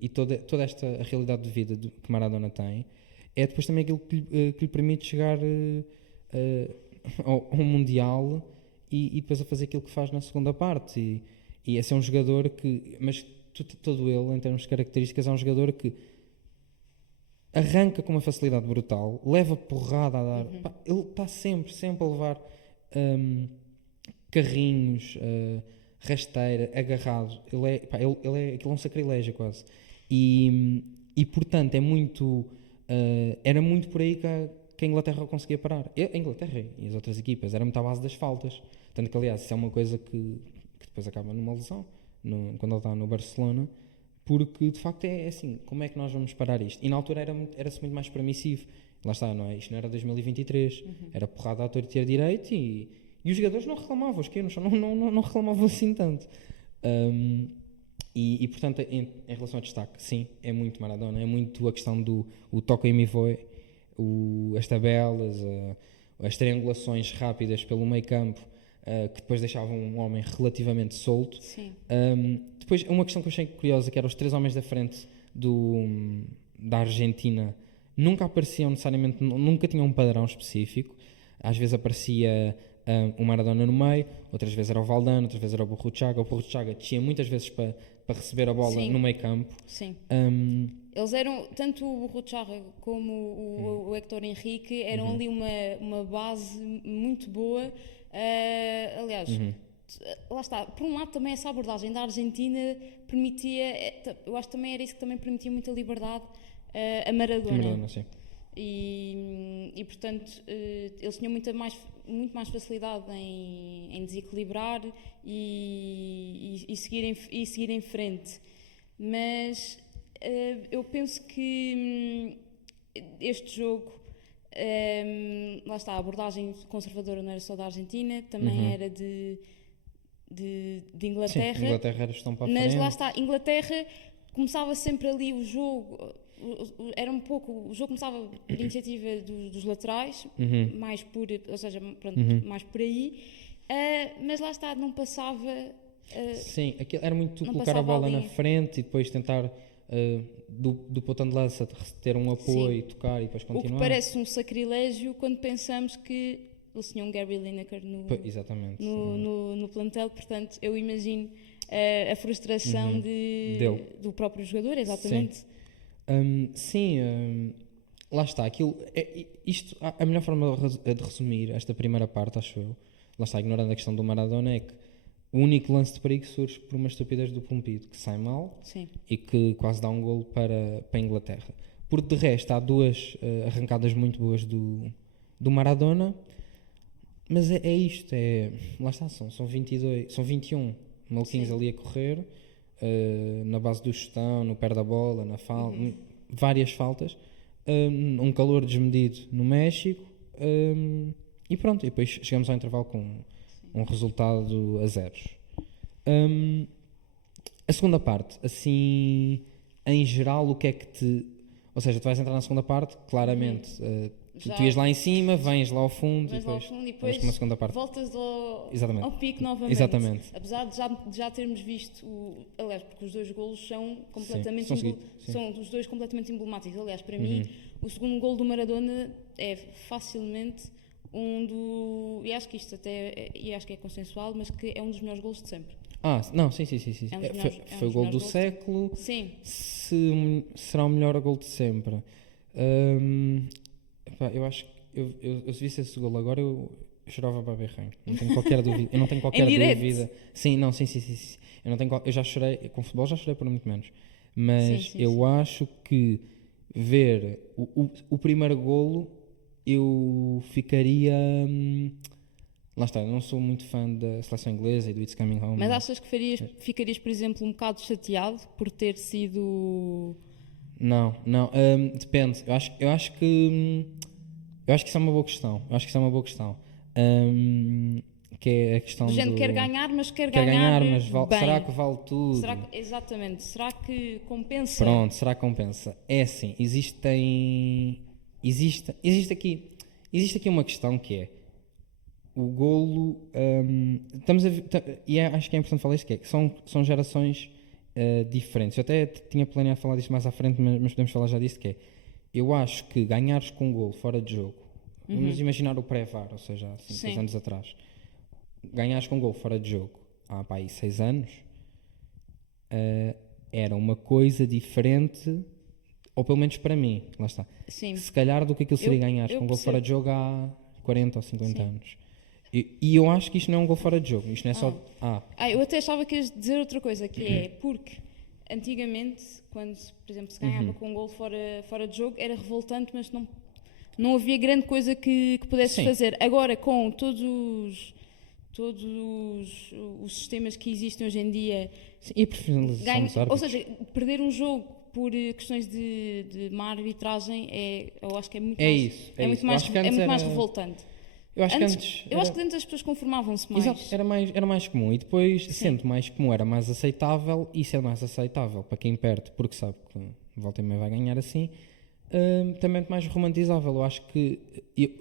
e toda esta realidade de vida que Maradona tem é depois também aquilo que lhe permite chegar ao Mundial e depois a fazer aquilo que faz na segunda parte. E esse é um jogador que, mas todo ele, em termos de características, é um jogador que arranca com uma facilidade brutal, leva porrada a dar. Pá, ele está sempre a levar carrinhos, rasteira, agarrado. Ele é um sacrilégio quase. E portanto, era muito por aí que a Inglaterra conseguia parar. A Inglaterra e as outras equipas, era muito à base das faltas. Tanto que, aliás, isso é uma coisa que depois acaba numa lesão, quando ele está no Barcelona, porque de facto é assim, como é que nós vamos parar isto? E na altura era-se muito mais permissivo. Lá está, não é? Isto não era 2023, era porrada à torta e à direita e os jogadores não reclamavam, os pequenos não reclamavam assim tanto. E portanto, em relação ao destaque, sim, é muito Maradona, é muito a questão do toque e me voe, as tabelas, as triangulações rápidas pelo meio campo, que depois deixavam um homem relativamente solto. Sim. Depois, uma questão que eu achei curiosa, que eram os 3 homens da frente da Argentina, nunca apareciam necessariamente, nunca tinham um padrão específico. Às vezes aparecia o Maradona no meio, outras vezes era o Valdano, outras vezes era o Burruchaga descia muitas vezes para receber a bola Sim. no meio campo. Sim. Eles eram, tanto o Burruchaga como o Héctor Henrique, eram ali uma base muito boa. Aliás, lá está, por um lado também essa abordagem da Argentina permitia, eu acho que também era isso que também permitia muita liberdade a Maradona. Sim. E portanto, eles tinham muito mais facilidade em desequilibrar e seguir em frente. Mas eu penso que este jogo lá está, a abordagem conservadora não era só da Argentina, também era de Inglaterra. Sim, Inglaterra era gestão para a Mas frente. lá está, Inglaterra começava sempre ali o jogo, era um pouco, o jogo começava por iniciativa dos laterais, mais por, ou seja, pronto, mais por aí, mas lá está, não passava... Sim, aquilo era muito não colocar a passava bola ali. na frente e depois tentar do botão de lança ter um apoio, tocar e depois O que continuar. parece um sacrilégio quando pensamos que eles tinham Gary Lineker Exatamente. no plantel, portanto eu imagino a frustração Dele. do próprio jogador, exatamente. Lá está, aquilo, a melhor forma de resumir esta primeira parte, acho eu, lá está, ignorando a questão do Maradona, é que o único lance de perigo surge por uma estupidez do Pumpido, que sai mal Sim. e que quase dá um golo para a Inglaterra. Porque de resto há duas arrancadas muito boas do Maradona, mas é isto, lá está, são 22, são 21 maluquinhos ali a correr, na base do chutão, no pé da bola, na falta, várias faltas, um calor desmedido no México, e pronto, e depois chegamos ao intervalo com um resultado a zeros. A segunda parte, assim, em geral, o que é que te... Ou seja, tu vais entrar na segunda parte, claramente, tu ias lá em cima, vens lá ao fundo, Vais e lá ao depois, fundo e depois uma segunda parte. voltas Exatamente. ao pico novamente. Exatamente. Apesar de já termos visto, aliás, porque os dois golos são completamente são os dois completamente emblemáticos. Aliás, para mim, o segundo golo do Maradona é facilmente e acho que isto até e acho que é consensual, mas que é um dos melhores golos de sempre. Não, sim. É um dos melhores- Foi o gol do século. Sim. Será o melhor gol de sempre. Eu acho que eu se visse esse gol agora eu chorava para berranho. Não tenho qualquer dúvida. Eu não tenho qualquer direto? dúvida. Sim. Eu não tenho eu já chorei com futebol, já chorei por muito menos. Mas eu acho que ver o primeiro golo eu ficaria. Lá está, eu não sou muito fã da seleção inglesa e do It's Coming Home. Mas achas que ficarias, por exemplo, um bocado chateado por ter sido... Não, depende. Eu acho que isso é uma boa questão. Que é a questão Do género do... quer ganhar, mas Quer ganhar, mas bem. será que vale tudo? Exatamente. Será que compensa? Pronto, será que compensa? É assim, existe aqui uma questão que é o golo, acho que é importante falar isto, que é que são gerações diferentes. Eu até tinha planeado falar disto mais à frente, mas podemos falar já disto, que é, eu acho que ganhares com um golo fora de jogo, vamos imaginar o pré-VAR, ou seja, há 6 anos atrás, ganhares com um golo fora de jogo há 6 anos, era uma coisa diferente, ou pelo menos para mim, lá está. Sim. Se calhar do que aquilo seria ganhares com um golo fora de jogo há 40 ou 50 anos. E eu acho que isto não é um gol fora de jogo, isto não é só... Eu até achava que ias dizer outra coisa, que é porque antigamente, quando, por exemplo, se ganhava com um gol fora de jogo, era revoltante, mas não havia grande coisa que pudesse fazer. Agora, com todos os sistemas que existem hoje em dia... E a profissionalização dos árbitros. Ou seja, perder um jogo por questões de má arbitragem, eu acho que é muito mais revoltante. Eu acho que antes as pessoas conformavam-se mais. Exato, era mais comum. E depois, sendo mais comum, era mais aceitável. E sendo mais aceitável para quem perde, porque sabe que volta e meia vai ganhar assim, também é mais romantizavel. Eu acho que...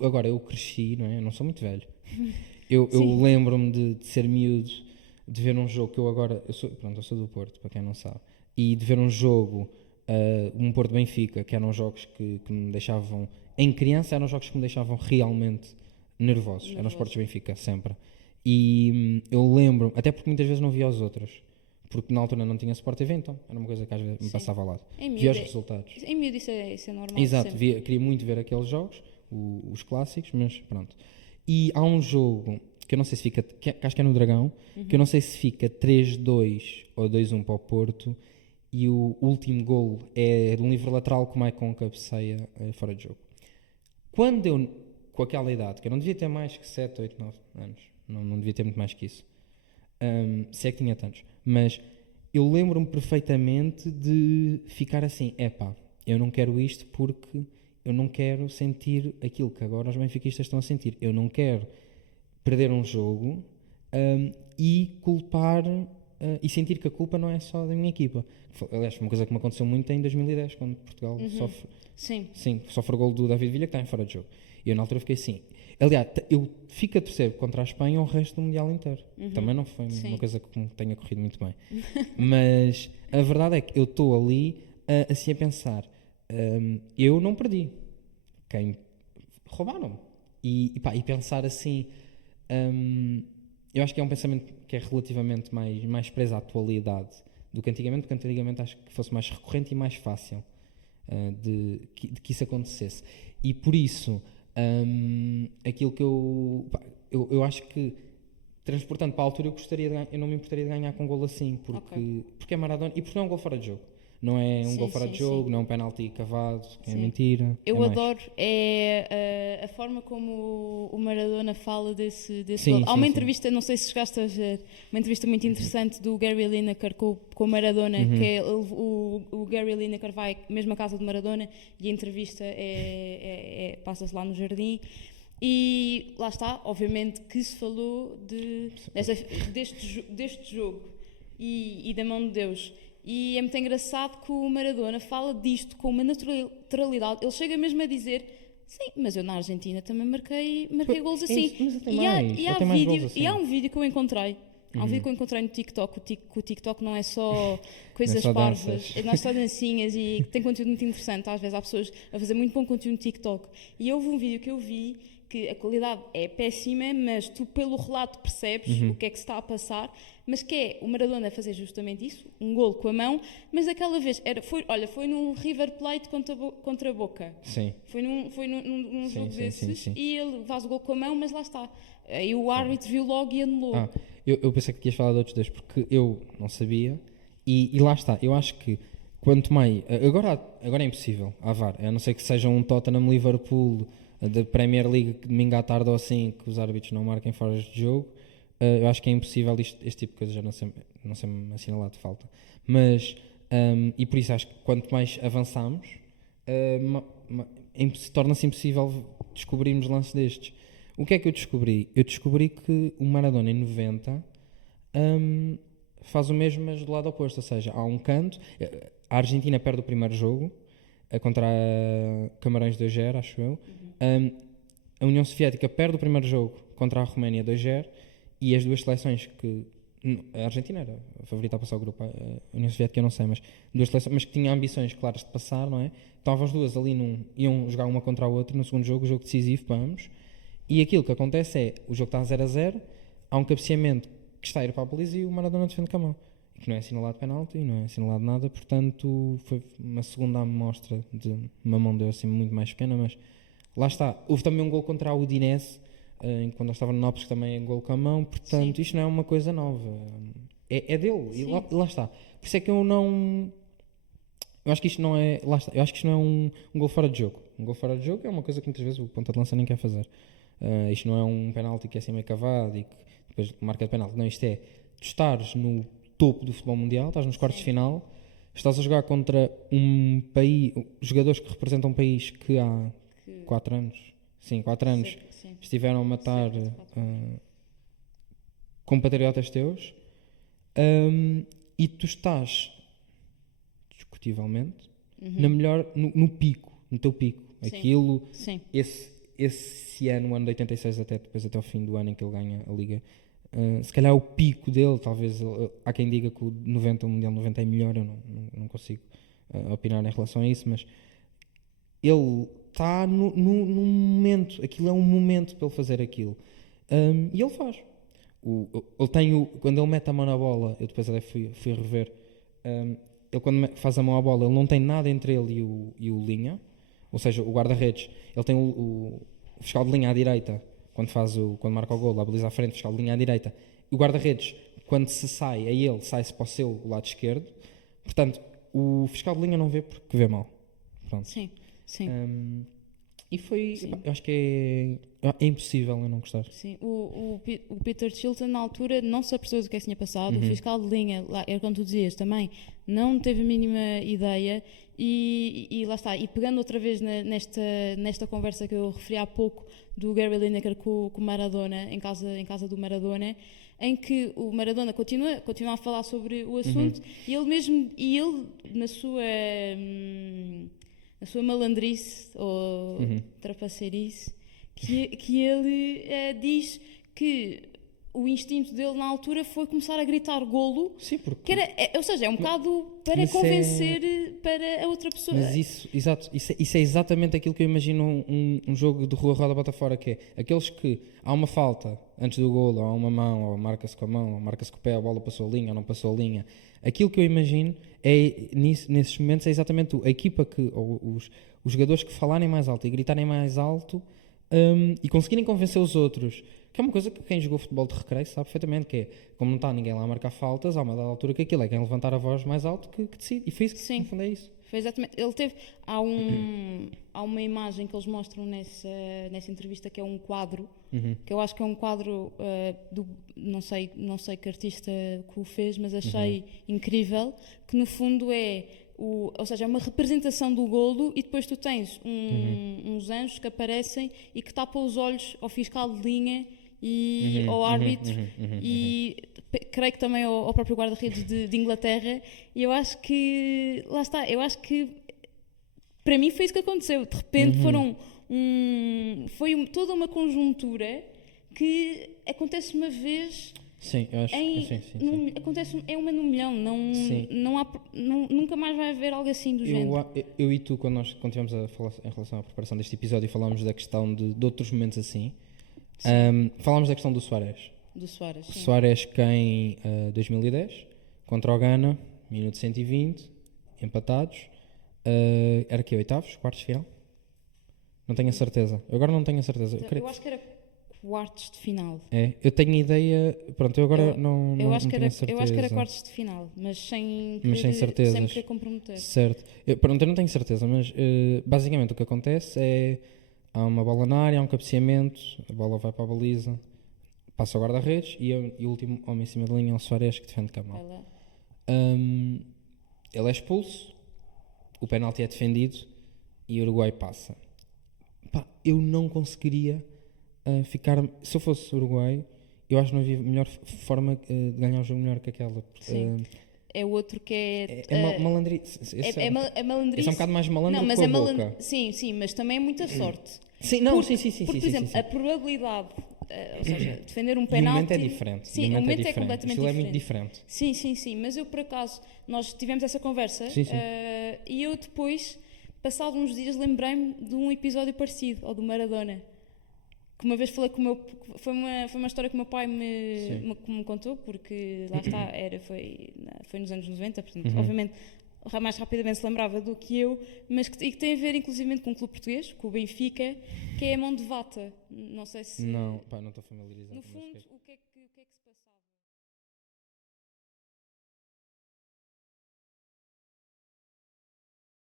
Agora, eu cresci, não é? Eu não sou muito velho. Eu lembro-me de ser miúdo, de ver um jogo que eu agora... Eu sou do Porto, para quem não sabe. E de ver um jogo, um Porto-Benfica, que eram jogos que me deixavam... Em criança, eram jogos que me deixavam realmente... nervosos, eram os Portos Benfica, sempre. E eu lembro, até porque muitas vezes não via os outros, porque na altura não tinha Sport TV, então era uma coisa que às vezes me passava ao lado. Via os resultados. Em miúdo isso é normal. Exato, queria muito ver aqueles jogos, os clássicos, mas pronto. E há um jogo que eu não sei se fica, que acho que é no Dragão, que eu não sei se fica 3-2 ou 2-1 para o Porto, e o último golo é de um livre lateral que o Maicon cabeceia fora de jogo. Quando eu, com aquela idade, que eu não devia ter mais que 7, 8, 9 anos, não devia ter muito mais que isso, se é que tinha tantos, mas eu lembro-me perfeitamente de ficar assim, eu não quero isto porque eu não quero sentir aquilo que agora os benfiquistas estão a sentir. Eu não quero perder um jogo e culpar e sentir que a culpa não é só da minha equipa. Aliás, foi uma coisa que me aconteceu muito em 2010, quando Portugal sofre o gol do David Villa, que está em fora de jogo. E eu na altura fiquei assim. Aliás, eu fico a torcer contra a Espanha o resto do Mundial inteiro. Também não foi uma coisa que me tenha corrido muito bem. Mas a verdade é que eu estou ali assim a pensar, eu não perdi. Quem roubaram-me. E pensar assim, eu acho que é um pensamento que é relativamente mais preso à atualidade do que antigamente, porque antigamente acho que fosse mais recorrente e mais fácil de que isso acontecesse. E por isso, aquilo que eu acho que, transportando para a altura, eu não me importaria de ganhar com um golo assim, porque é Maradona e porque não é um gol fora de jogo. Não é um gol fora de jogo, não é um penalti cavado, que é mentira. Eu adoro a forma como o Maradona fala desse gol. Há uma entrevista, não sei se chegaste a ver, uma entrevista muito interessante do Gary Lineker com o Maradona, que é o Gary Lineker vai mesmo à casa do Maradona e a entrevista passa-se lá no jardim. E lá está, obviamente que se falou deste jogo e da mão de Deus. E é muito engraçado que o Maradona fala disto com uma naturalidade. Ele chega mesmo a dizer: sim, mas eu na Argentina também marquei golos assim. E há um vídeo que eu encontrei. Há um vídeo que eu encontrei no TikTok. O TikTok não é só coisas parvas, não é só dancinhas, e tem conteúdo muito interessante. Às vezes há pessoas a fazer muito bom conteúdo no TikTok. E houve um vídeo que eu vi que a qualidade é péssima, mas tu pelo relato percebes o que é que se está a passar, mas que é o Maradona a fazer justamente isso, um golo com a mão, mas daquela vez foi num River Plate contra a Boca. Sim. Foi num jogo desses. E ele faz o golo com a mão, mas lá está. Aí o árbitro viu logo e anulou. Eu pensei que ias falar de outros dois, porque eu não sabia, e lá está. Eu acho que quanto mais... Agora é impossível, há VAR, a não ser que seja um Tottenham Liverpool da Premier League de domingo à tarde ou assim, que os árbitros não marquem fora de jogo. Eu acho que é impossível este tipo de coisa já não ser assinalado de falta. Mas, e por isso acho que quanto mais avançamos, torna-se impossível descobrirmos lances destes. O que é que eu descobri? Eu descobri que o Maradona em 90 faz o mesmo, mas do lado oposto. Ou seja, há um canto, a Argentina perde o primeiro jogo contra a Camarões 2-0, acho eu. A União Soviética perde o primeiro jogo contra a Roménia 2-0, e as duas seleções que... A Argentina era a favorita a passar o grupo, a União Soviética eu não sei, mas duas seleções, mas que tinham ambições claras de passar, não é? Estavam as duas ali, iam jogar uma contra a outra no segundo jogo, o jogo decisivo para ambos, e aquilo que acontece é, o jogo está a 0-0, há um cabeceamento que está a ir para a baliza e o Maradona defende com a mão, que não é assinalado penalti, não é assinalado nada, portanto foi uma segunda amostra de uma mão de Deus assim muito mais pequena, mas lá está. Houve também um gol contra a Udinese, quando eu estava no Nápoles, que também é gol com a mão, portanto isto não é uma coisa nova, é dele. E lá está. Por isso é que eu acho que isto não é, lá está, eu acho que isto não é um gol fora de jogo. Um gol fora de jogo é uma coisa que muitas vezes o ponta de lança nem quer fazer. Isto não é um penalti que é assim meio cavado e que depois marca de penalti. Não, isto é, tu estares no topo do futebol mundial, estás nos quartos de final, estás a jogar contra um país, jogadores que representam um país que há 4 anos estiveram a matar compatriotas teus, e tu estás discutivelmente no pico, no teu pico. Aquilo, esse ano, o ano de 86 até o fim do ano em que ele ganha a Liga, se calhar o pico dele, talvez, há quem diga que o Mundial 90 é melhor, eu não consigo opinar em relação a isso, mas ele está num momento, aquilo é um momento para ele fazer aquilo, e ele faz. Ele tem quando ele mete a mão na bola, eu depois até fui rever, ele quando faz a mão à bola, ele não tem nada entre ele e o linha, ou seja, o guarda-redes, ele tem o fiscal de linha à direita, quando marca o golo, a baliza à frente, o fiscal de linha à direita, e o guarda-redes, quando se sai, ele sai-se para o seu lado esquerdo, portanto, o fiscal de linha não vê porque vê mal. Pronto. Sim. E foi, Sim. eu acho que é impossível eu não gostar. Sim, o Peter Shilton, na altura, não se apercebeu do que é que tinha passado. O fiscal de linha, lá, era como tu dizias também, não teve a mínima ideia. E lá está. E pegando outra vez nesta conversa que eu referi há pouco do Gary Lineker com o Maradona, em casa do Maradona, em que o Maradona continua a falar sobre o assunto e ele na sua malandrice ou trapaceirice, que ele diz que o instinto dele na altura foi começar a gritar golo. Sim, porque... Que ou seja, é um bocado para convencer para a outra pessoa. Mas isso é exatamente aquilo que eu imagino um jogo de rua roda bota fora, que é aqueles que há uma falta antes do golo, há uma mão, ou marca-se com a mão, ou marca-se com o pé, a bola passou a linha ou não passou a linha. Aquilo que eu imagino é, nesses momentos, é exatamente a equipa ou os jogadores que falarem mais alto e gritarem mais alto e conseguirem convencer os outros. Que é uma coisa que quem jogou futebol de recreio sabe perfeitamente, que é, como não está ninguém lá a marcar faltas, há uma dada altura que aquilo é quem levantar a voz mais alto que decide. E foi isso que se no fundo é isso. Foi exatamente. Há uma imagem que eles mostram nessa entrevista que é um quadro, que eu acho que é um quadro não sei que artista que o fez, mas achei incrível, que no fundo ou seja, é uma representação do golo e depois tu tens uns anjos que aparecem e que tapam os olhos ao fiscal de linha e ao árbitro e creio que também ao próprio guarda-redes de Inglaterra, e eu acho que lá está, eu acho que para mim foi isso que aconteceu, de repente foi toda uma conjuntura que acontece uma vez. Sim, eu acho que sim. Acontece, é uma no milhão, nunca mais vai haver algo assim do género. Eu e tu, quando estivemos a falar em relação à preparação deste episódio, falámos da questão de outros momentos assim. Falámos da questão do Suárez. Do Suárez, sim. Suárez que em 2010, contra o Ghana, minuto 120, empatados. Era que oitavos? Quartos de final? Não tenho a certeza. Eu agora não tenho a certeza. Eu acho que era quartos de final. Eu tenho ideia. Pronto, eu agora não tenho a certeza. Eu acho que era quartos de final, mas sem certezas. sem me querer comprometer. Certo. Eu não tenho certeza, mas basicamente o que acontece é há uma bola na área, há um cabeceamento, a bola vai para a baliza, passa ao guarda-redes e o último homem em cima da linha é o Suárez que defende Kamal. Ele é expulso, o penalti é defendido e o Uruguai passa. Eu não conseguiria ficar. Se eu fosse Uruguai, eu acho que não havia melhor forma de ganhar um jogo melhor que aquela. Sim. É outro que é malandrice. É malandrice. Esse é um bocado mais malandro não, mas que a boca. Sim, mas também é muita sorte. Sim, por exemplo, a probabilidade, ou seja, defender um penalti... O momento é diferente. Sim, o momento é completamente diferente. É muito diferente. Sim, mas eu por acaso, nós tivemos essa conversa e eu depois, passado uns dias, lembrei-me de um episódio parecido, ao do Maradona. Que uma vez falei com o meu... Foi uma história que o meu pai me contou, porque lá está, foi nos anos 90, portanto, obviamente, mais rapidamente se lembrava do que eu, mas que tem a ver inclusive com um clube português, com o Benfica, que é a mão de vata. Não sei se... Não estou familiarizado. No fundo, o que é que...